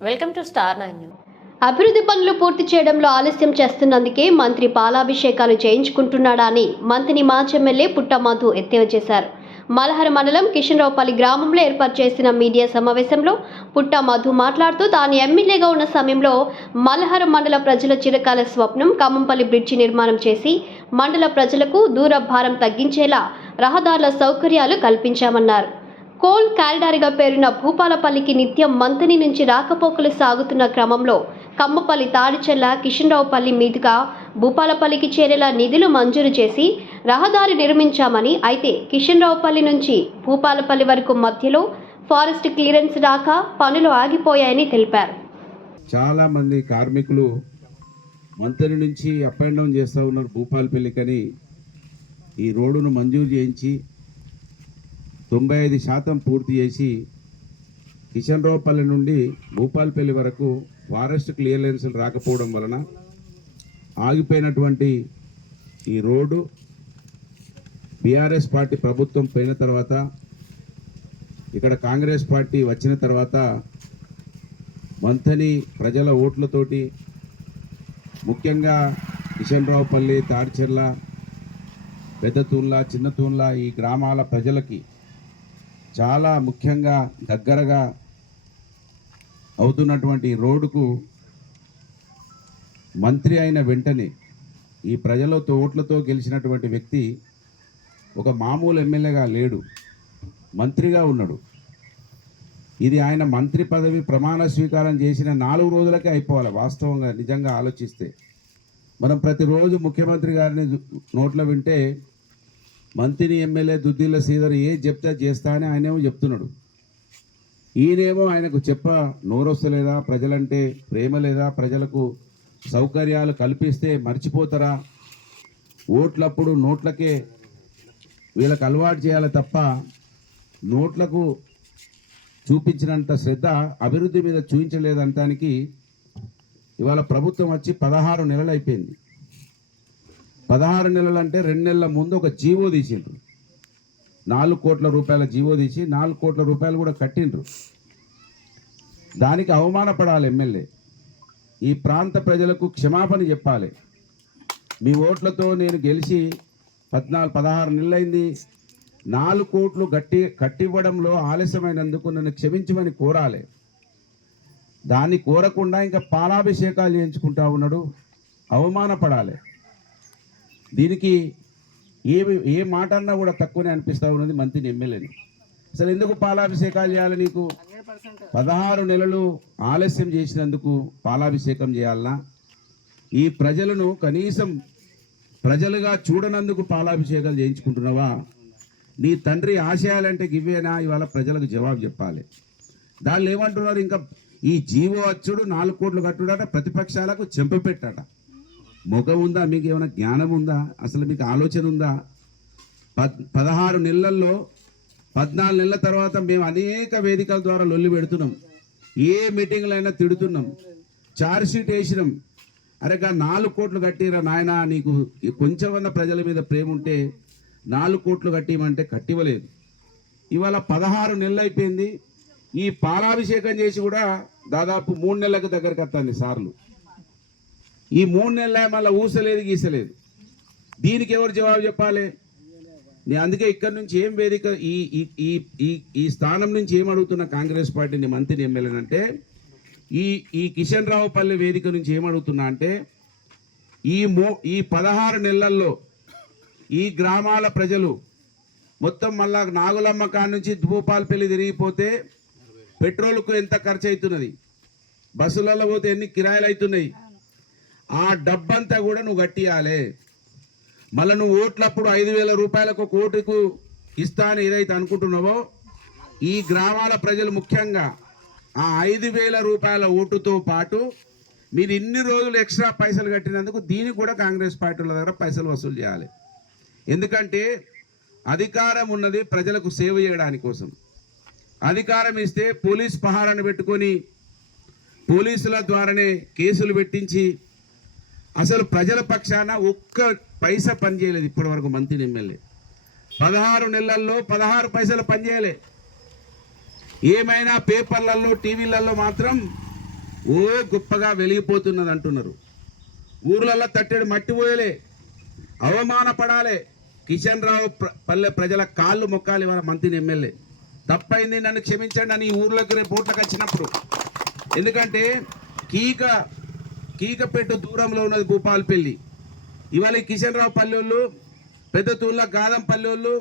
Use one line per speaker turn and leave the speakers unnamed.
Welcome to star nine
అభివృద్ధి పనులు పూర్తి చేయడంలో ఆలస్యం చేస్తున్నందుకే మంత్రి పాలాభిషేకాలు చేయించుకుంటున్నాడా అని మంత్రిని మాజీ ఎమ్మెల్యే పుట్టమాధు ఎద్దేవా చేశారు. మలహర మండలం కిషన్రావుపల్లి గ్రామంలో ఏర్పాటు చేసిన మీడియా సమావేశంలో పుట్టా మధు మాట్లాడుతూ తాను ఎమ్మెల్యేగా ఉన్న సమయంలో మలహర మండల ప్రజల చిరకాల స్వప్నం ఖమ్మంపల్లి బ్రిడ్జి నిర్మాణం చేసి మండల ప్రజలకు దూర భారం తగ్గించేలా రహదారుల సౌకర్యాలు కల్పించామన్నారు. కోల్ కారిడార్గా పేరున్న భూపాలపల్లికి నిత్యం మంతని నుంచి రాకపోకలు సాగుతున్న క్రమంలో కమ్మపల్లి తాడిచెల్ల కిషన్రావుపల్లి మీదుగా భూపాలపల్లికి చేరేలా నిధులు మంజూరు చేసి రహదారి నిర్మించామని అయితే కిషన్రావుపల్లి నుంచి భూపాలపల్లి వరకు మధ్యలో ఫారెస్ట్ క్లియరెన్స్ రాక పనులు ఆగిపోయాయని తెలిపారు.
చాలా మంది కార్మికులు మంతరి నుంచి అప్ అండ్ డౌన్ చేస్తూ ఉన్నారు భూపాలపల్లికని. ఈ రోడ్డును మంజూరు చేయించి తొంభై ఐదు శాతం పూర్తి చేసి కిషన్రావుపల్లి నుండి భూపాల్పల్లి వరకు ఫారెస్ట్ క్లియరెన్స్లు రాకపోవడం వలన ఆగిపోయినటువంటి ఈ రోడ్డు బీఆర్ఎస్ పార్టీ ప్రభుత్వం పోయిన తర్వాత ఇక్కడ కాంగ్రెస్ పార్టీ వచ్చిన తర్వాత మంథని ప్రజల ఓట్లతోటి ముఖ్యంగా కిషన్రావుపల్లి తాడిచెర్ల చిన్న తూన్ల ఈ గ్రామాల ప్రజలకి చాలా ముఖ్యంగా దగ్గరగా అవుతున్నటువంటి రోడ్డుకు మంత్రి అయిన వెంటనే ఈ ప్రజలతో ఓట్లతో గెలిచినటువంటి వ్యక్తి ఒక మామూలు ఎమ్మెల్యేగా లేడు మంత్రిగా ఉన్నాడు. ఇది ఆయన మంత్రి పదవి ప్రమాణ స్వీకారం చేసిన నాలుగు రోజులకే అయిపోవాలి. వాస్తవంగా నిజంగా ఆలోచిస్తే. మనం ప్రతిరోజు ముఖ్యమంత్రి గారిని నోట్లో వింటే మంత్రిని ఎమ్మెల్యే దుద్దిల్ల శ్రీధర్ ఏ చెప్తే చేస్తా అని ఆయనేమో చెప్తున్నాడు. ఈయనేమో ఆయనకు చెప్ప నోరొస్తలేదా ప్రజలంటే ప్రేమ లేదా ప్రజలకు సౌకర్యాలు కల్పిస్తే మర్చిపోతారా? ఓట్లప్పుడు నోట్లకే వీళ్ళకి అలవాటు చేయాలి తప్ప నోట్లకు చూపించినంత శ్రద్ధ అభివృద్ధి మీద చూపించలేదంటానికి ఇవాళ ప్రభుత్వం వచ్చి పదహారు నెలలు అయిపోయింది. పదహారు నెలలు అంటే రెండు నెలల ముందు ఒక జీవో తీసిండ్రు. నాలుగు కోట్ల రూపాయల జీవో తీసి నాలుగు కోట్ల రూపాయలు కూడా కట్టిండ్రు. దానికి అవమానపడాలి ఎమ్మెల్యే. ఈ ప్రాంత ప్రజలకు క్షమాపణ చెప్పాలి. మీ ఓట్లతో నేను గెలిచి పద్నాలుగు పదహారు నెలలైంది. నాలుగు కోట్లు గట్టి కట్టివ్వడంలో ఆలస్యమైనందుకు నన్ను క్షమించమని కోరాలి. దాన్ని కోరకుండా ఇంకా పాలాభిషేకాలు చేయించుకుంటా ఉన్నాడు. అవమానపడాలి. దీనికి ఏమి ఏ మాట అన్నా కూడా తక్కువనే అనిపిస్తూ ఉన్నది మంత్రిని ఎమ్మెల్యేని. అసలు ఎందుకు పాలాభిషేకాలు చేయాలి నీకు? పదహారు నెలలు ఆలస్యం చేసినందుకు పాలాభిషేకం చేయాలన్నా ఈ ప్రజలను కనీసం ప్రజలుగా చూడనందుకు పాలాభిషేకాలు చేయించుకుంటున్నావా? నీ తండ్రి ఆశయాలంటే ఇవేనా? ఇవాళ ప్రజలకు జవాబు చెప్పాలి. దాళ్ళు ఏమంటున్నారు ఇంకా ఈ జీవో అచ్చుడు నాలుగు కోట్లు కట్టుడట ప్రతిపక్షాలకు చెంపపెట్టట. ముఖం ఉందా మీకు ఏమైనా జ్ఞానం ఉందా అసలు మీకు ఆలోచన ఉందా పద్ పదహారు నెలల్లో పద్నాలుగు నెలల తర్వాత మేము అనేక వేదికల ద్వారా లొల్లి పెడుతున్నాం. ఏ మీటింగ్లైనా తిడుతున్నాం. చార్జ్ షీట్ వేసినాం. అరే నాలుగు కోట్లు కట్టిరా నాయనా నీకు కొంచెమన్న ప్రజల మీద ప్రేమ ఉంటే నాలుగు కోట్లు కట్టిమంటే కట్టివ్వలేదు. ఇవాళ పదహారు నెలలు అయిపోయింది. ఈ పాలాభిషేకం చేసి కూడా దాదాపు మూడు నెలలకు దగ్గరకు వస్తుంది సార్లు. ఈ మూడు నెలల మళ్ళీ ఊసలేదు గీసలేదు. దీనికి ఎవరు జవాబు చెప్పాలి? నేను అందుకే ఇక్కడ నుంచి ఏం వేదిక ఈ ఈ ఈ ఈ స్థానం నుంచి ఏం అడుగుతున్న కాంగ్రెస్ పార్టీని మంత్రిని ఎమ్మెల్యేనంటే ఈ ఈ కిషన్ రావుపల్లి వేదిక నుంచి ఏం అడుగుతున్నా అంటే ఈ మో ఈ పదహారు నెలల్లో ఈ గ్రామాల ప్రజలు మొత్తం మళ్ళా నాగులమ్మ కాడ నుంచి భూపాలపల్లి తిరిగిపోతే పెట్రోల్కు ఎంత ఖర్చు అవుతున్నది బస్సులలో పోతే ఎన్ని కిరాయిలు అవుతున్నాయి ఆ డబ్బంతా కూడా నువ్వు కట్టియాలి. మళ్ళీ నువ్వు ఓట్లప్పుడు ఐదు వేల రూపాయలకు కోటికు ఓటుకు ఇస్తా అని ఏదైతే అనుకుంటున్నావో ఈ గ్రామాల ప్రజలు ముఖ్యంగా ఆ ఐదు వేల రూపాయల ఓటుతో పాటు మీరు ఇన్ని రోజులు ఎక్స్ట్రా పైసలు కట్టినందుకు దీనికి కూడా కాంగ్రెస్ పార్టీల దగ్గర పైసలు వసూలు చేయాలి. ఎందుకంటే అధికారం ఉన్నది ప్రజలకు సేవ చేయడానికి కోసం. అధికారం ఇస్తే పోలీస్ పహారాన్ని పెట్టుకొని పోలీసుల ద్వారానే కేసులు పెట్టించి అసలు ప్రజల పక్షాన ఒక్క పైసా పనిచేయలేదు ఇప్పటి వరకు మంత్రి ఎమ్మెల్యే. పదహారు నెలల్లో పదహారు పైసలు పనిచేయలే ఏమైనా పేపర్లలో టీవీలలో మాత్రం ఓ గొప్పగా వెలిగిపోతున్నది అంటున్నారు. ఊర్లలో తట్టెడు మట్టి పోయలే. అవమానపడాలి. కిషన్ రావు పల్లె ప్రజల కాళ్ళు మొక్కాలి మన మంత్రిని ఎమ్మెల్యే. తప్పైంది నన్ను క్షమించండి అని ఈ ఊర్లోకి రేపు ఓట్లకు వచ్చినప్పుడు. ఎందుకంటే కీక కీకపెట్టు దూరంలో ఉన్నది భూపాలపల్లి. ఇవాళ కిషన్ రావు పల్లెళ్ళు పెద్ద తూళ్ళ గాదం పల్లెళ్ళు